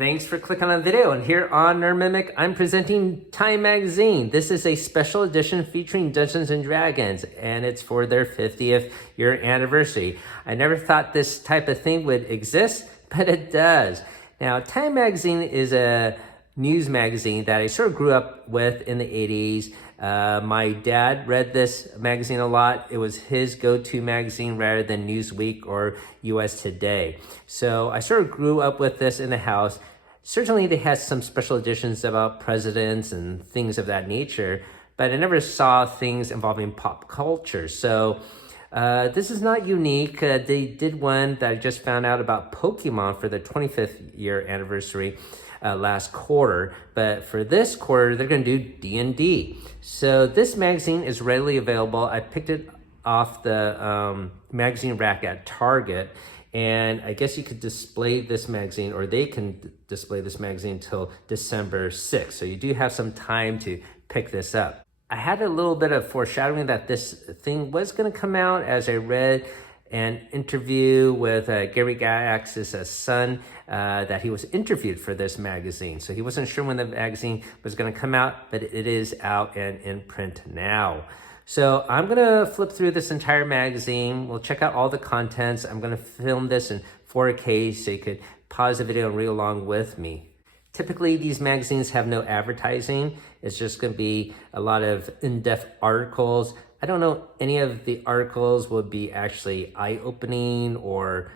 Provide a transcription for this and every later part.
Thanks for clicking on the video, and here on Nerd Mimic, I'm presenting Time Magazine. This is a special edition featuring Dungeons & Dragons, and it's for their 50th year anniversary. I never thought this type of thing would exist, but it does. Now, Time Magazine is a news magazine that I sort of grew up with in the 80s. My dad read this magazine a lot. It was his go-to magazine rather than Newsweek or US Today. So I sort of grew up with this in the house. Certainly they had some special editions about presidents and things of that nature, but I never saw things involving pop culture. So this is not unique. They did one that I just found out about Pokemon for the 25th year anniversary last quarter, but for this quarter they're going to do D&D. So this magazine is readily available. I picked it off the magazine rack at Target, and I guess you could display this magazine, or they can display this magazine until December 6th. So you do have some time to pick this up. I had a little bit of foreshadowing that this thing was going to come out as I read an interview with Gary Gygax's son that he was interviewed for this magazine. So he wasn't sure when the magazine was going to come out, but it is out and in print now. So I'm going to flip through this entire magazine. We'll check out all the contents. I'm going to film this in 4K so you could pause the video and read along with me. Typically, these magazines have no advertising. It's just going to be a lot of in-depth articles. I don't know any of the articles will be actually eye-opening or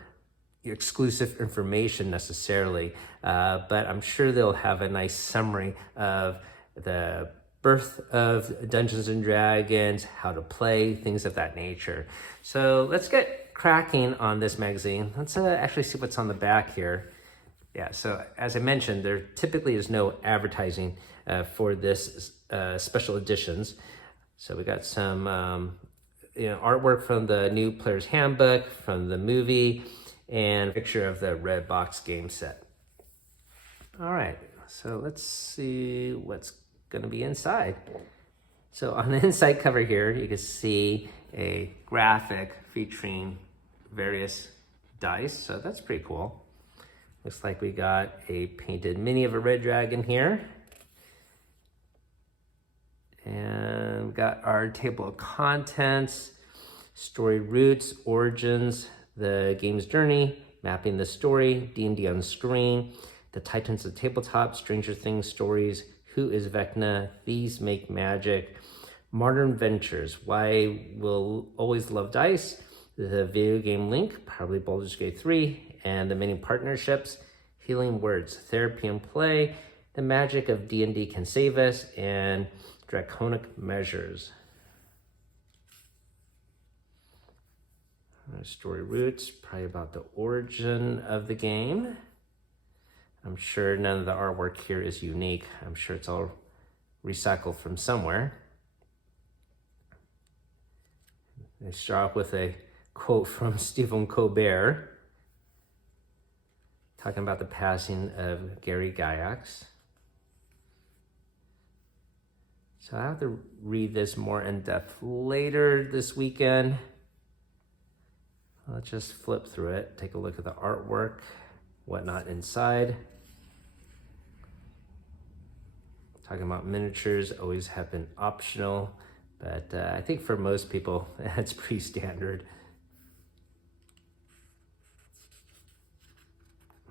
exclusive information necessarily, but I'm sure they'll have a nice summary of the birth of Dungeons & Dragons, how to play, things of that nature. So let's get cracking on this magazine. Let's actually see what's on the back here. Yeah, so as I mentioned, there typically is no advertising for this special editions. So we got some artwork from the new Player's Handbook, from the movie, and a picture of the red box game set. All right, so let's see what's gonna be inside. So on the inside cover here, you can see a graphic featuring various dice, so that's pretty cool. Looks like we got a painted mini of a red dragon here. And we've got our table of contents, story roots, origins, the game's journey, mapping the story, D&D on screen, the Titans of Tabletop, Stranger Things stories, Who is Vecna, Thieves Make Magic, Modern Ventures, Why We'll Always Love Dice, the video game link, probably Baldur's Gate 3, and the many partnerships, Healing Words, Therapy and Play, The Magic of D&D Can Save Us, and Draconic Measures. Story roots, probably about the origin of the game. I'm sure none of the artwork here is unique. I'm sure it's all recycled from somewhere. They start off with a quote from Stephen Colbert, talking about the passing of Gary Gygax. So I have to read this more in depth later this weekend. Let's just flip through it, take a look at the artwork, whatnot inside. Talking about miniatures always have been optional, but I think for most people, that's pretty standard.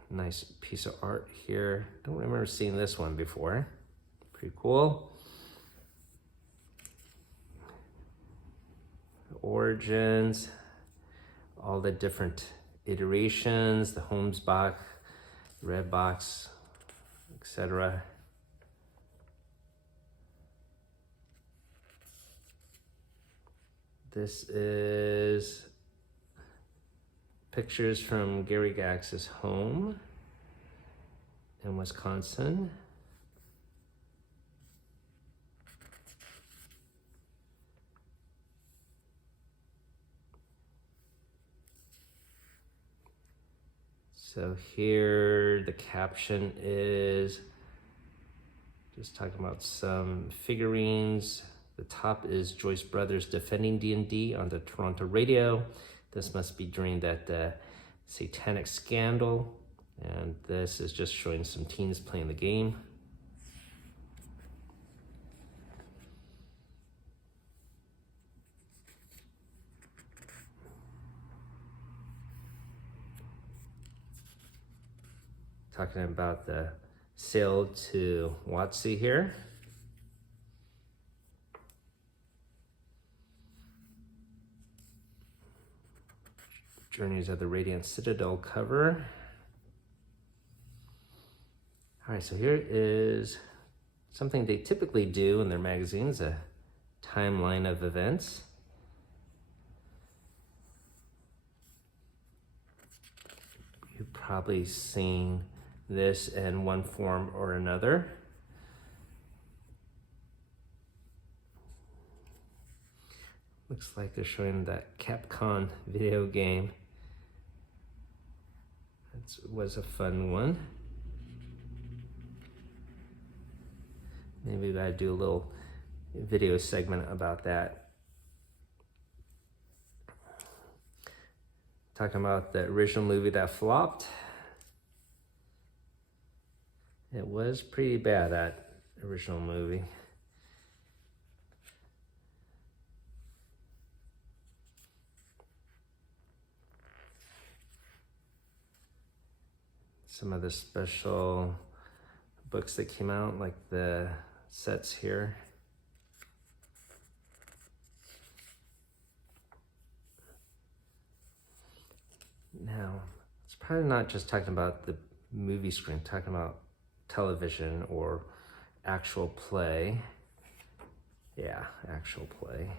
Nice piece of art here. Don't remember seeing this one before. Pretty cool. Origins, all the different iterations, the Holmes box, red box, etc. This is pictures from Gary Gygax's home in Wisconsin. So here the caption is just talking about some figurines. The top is Joyce Brothers defending D&D on the Toronto radio. This must be during that satanic scandal. And this is just showing some teens playing the game. Talking about the sail to Watsy here. Journeys of the Radiant Citadel cover. All right, so here is something they typically do in their magazines, a timeline of events. You've probably seen this in one form or another. Looks like they're showing that Capcom video game. It was a fun one. Maybe we gotta do a little video segment about that. Talking about the original movie that flopped. It was pretty bad, that original movie. Some of the special books that came out, like the sets here. Now, it's probably not just talking about the movie screen, talking about television or actual play. Yeah, actual play.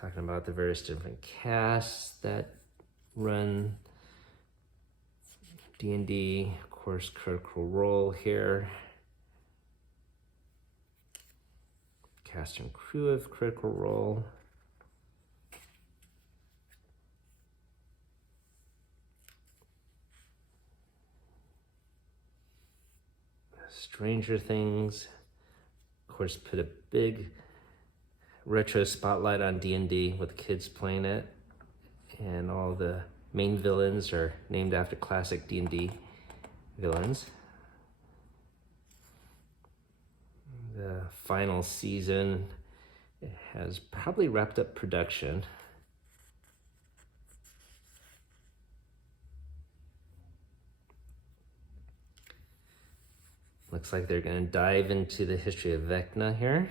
Talking about the various different casts that run D&D, of course, Critical Role here. Cast and crew of Critical Role. Stranger Things, of course, put a big retro spotlight on D&D with kids playing it, and all the main villains are named after classic D&D villains. The final season has probably wrapped up production. Looks like they're going to dive into the history of Vecna here.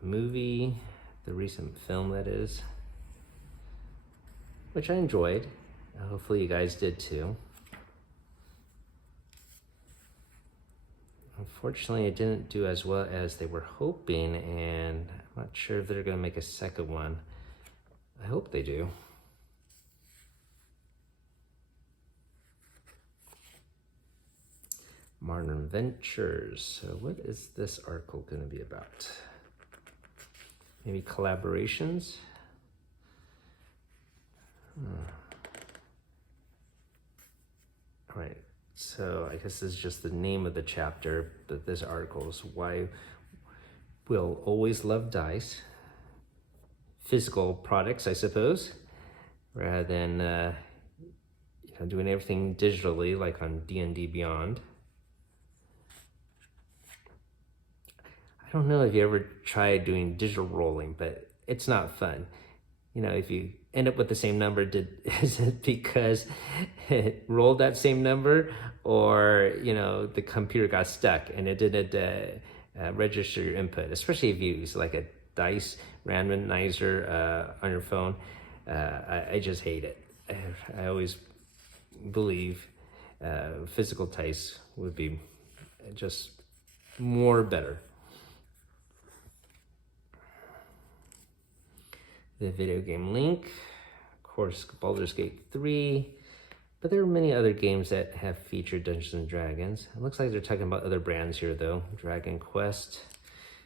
The movie, the recent film that is, which I enjoyed. Hopefully you guys did too. Unfortunately, it didn't do as well as they were hoping, and I'm not sure if they're going to make a second one. I hope they do. Modern Ventures. So what is this article going to be about? Maybe collaborations? All right. So I guess this is just the name of the chapter, but this article is why we'll always love dice. Physical products, I suppose, rather than doing everything digitally like on D&D Beyond. I don't know if you ever tried doing digital rolling, but it's not fun. If you end up with the same number, is it because it rolled that same number, or the computer got stuck and it didn't register your input? Especially if you use like a dice randomizer on your phone. I just hate it. I always believe physical dice would be just more better. The video game link, of course, Baldur's Gate 3, but there are many other games that have featured Dungeons and Dragons. It looks like they're talking about other brands here though. Dragon Quest,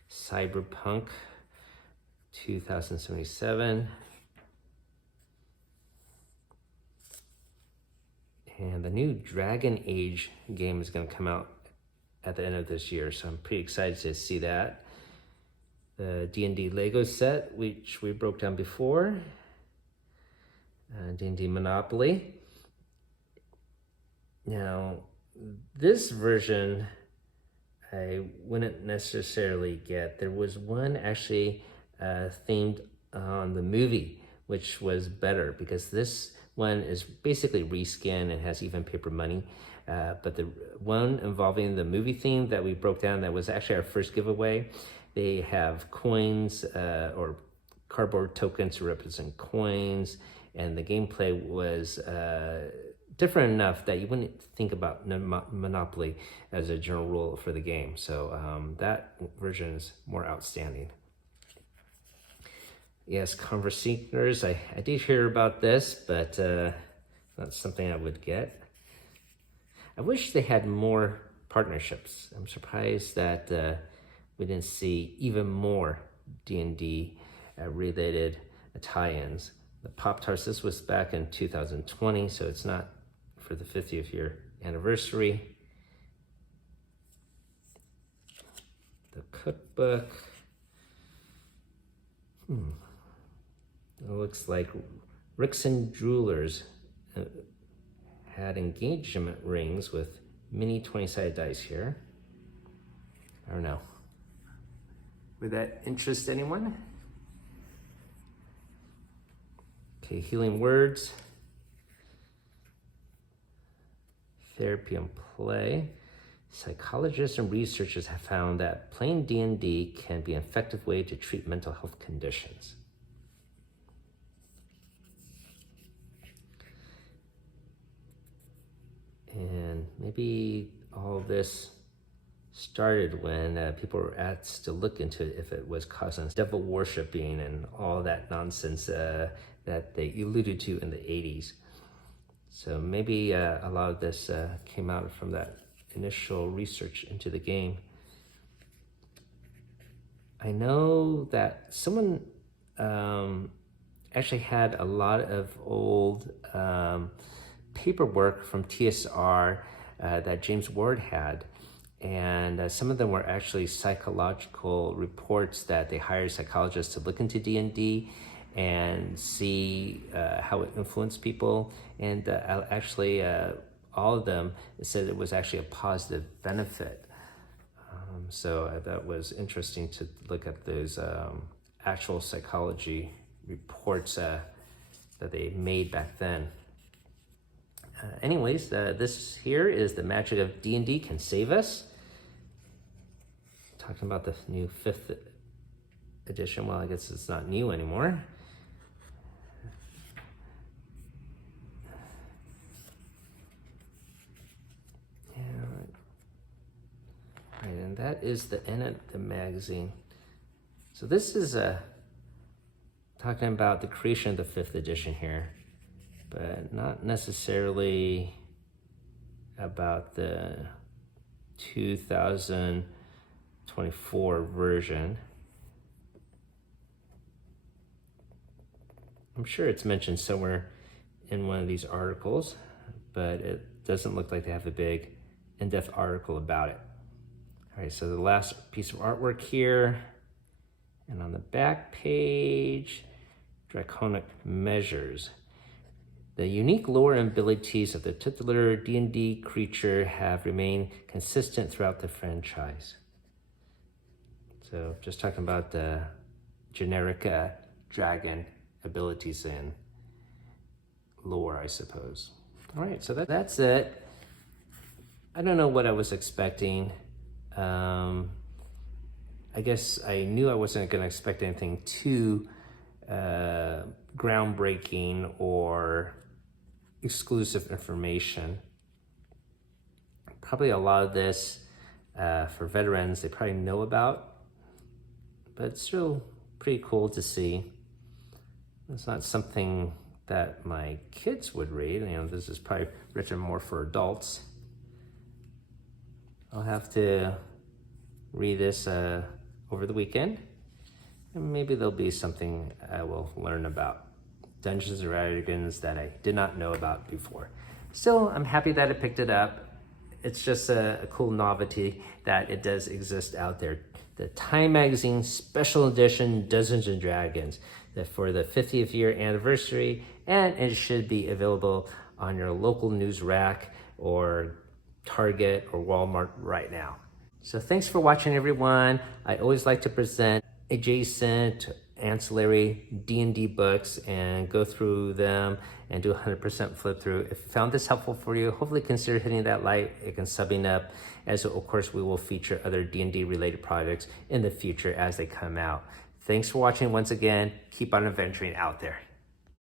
Cyberpunk 2077. And the new Dragon Age game is going to come out at the end of this year, so I'm pretty excited to see that. The D&D Lego set, which we broke down before. D&D Monopoly. Now, this version I wouldn't necessarily get. There was one actually themed on the movie, which was better because this one is basically reskin and has even paper money. But the one involving the movie theme that we broke down, that was actually our first giveaway. They have coins or cardboard tokens to represent coins, and the gameplay was different enough that you wouldn't think about Monopoly as a general rule for the game. So that version is more outstanding. Yes, Converseekers, I did hear about this, but not something I would get. I wish they had more partnerships. I'm surprised that we didn't see even more D&D related tie-ins. The Pop-Tarts, this was back in 2020, so it's not for the 50th year anniversary. The cookbook. It looks like Rickson Jewelers had engagement rings with mini 20-sided dice here. I don't know. Would that interest anyone? Okay, Healing Words. Therapy and Play. Psychologists and researchers have found that playing D&D can be an effective way to treat mental health conditions. And maybe all this started when people were asked to look into if it was causing devil worshipping and all that nonsense that they alluded to in the 80s. So maybe a lot of this came out from that initial research into the game. I know that someone actually had a lot of old paperwork from TSR that James Ward had, and some of them were actually psychological reports that they hired psychologists to look into D&D and see how it influenced people, and actually all of them said it was actually a positive benefit. So that was interesting to look at those actual psychology reports that they made back then. Anyways, this here is The Magic of D&D Can Save Us. Talking about the new 5th edition. Well, I guess it's not new anymore. Right, and that is the end of the magazine. So this is talking about the creation of the 5th edition here, but not necessarily about the 2024 version. I'm sure it's mentioned somewhere in one of these articles, but it doesn't look like they have a big in-depth article about it. All right, so the last piece of artwork here, and on the back page, draconic measures. The unique lore and abilities of the titular D&D creature have remained consistent throughout the franchise. So just talking about the generic dragon abilities and lore, I suppose. All right, so that's it. I don't know what I was expecting. I guess I knew I wasn't going to expect anything too groundbreaking or exclusive information. Probably a lot of this for veterans they probably know about, but it's still pretty cool to see. It's not something that my kids would read. You know, this is probably written more for adults. I'll have to read this over the weekend, and maybe there'll be something I will learn about. Dungeons and Dragons that I did not know about before. Still, I'm happy that I picked it up. It's just a cool novelty that it does exist out there. The Time Magazine Special Edition Dungeons and Dragons for the 50th year anniversary, and it should be available on your local news rack or Target or Walmart right now. So thanks for watching, everyone. I always like to present adjacent ancillary D&D books and go through them and do 100% flip through. If you found this helpful for you, hopefully consider hitting that like and subbing up, as of course we will feature other D&D related projects in the future as they come out. Thanks for watching once again. Keep on adventuring out there.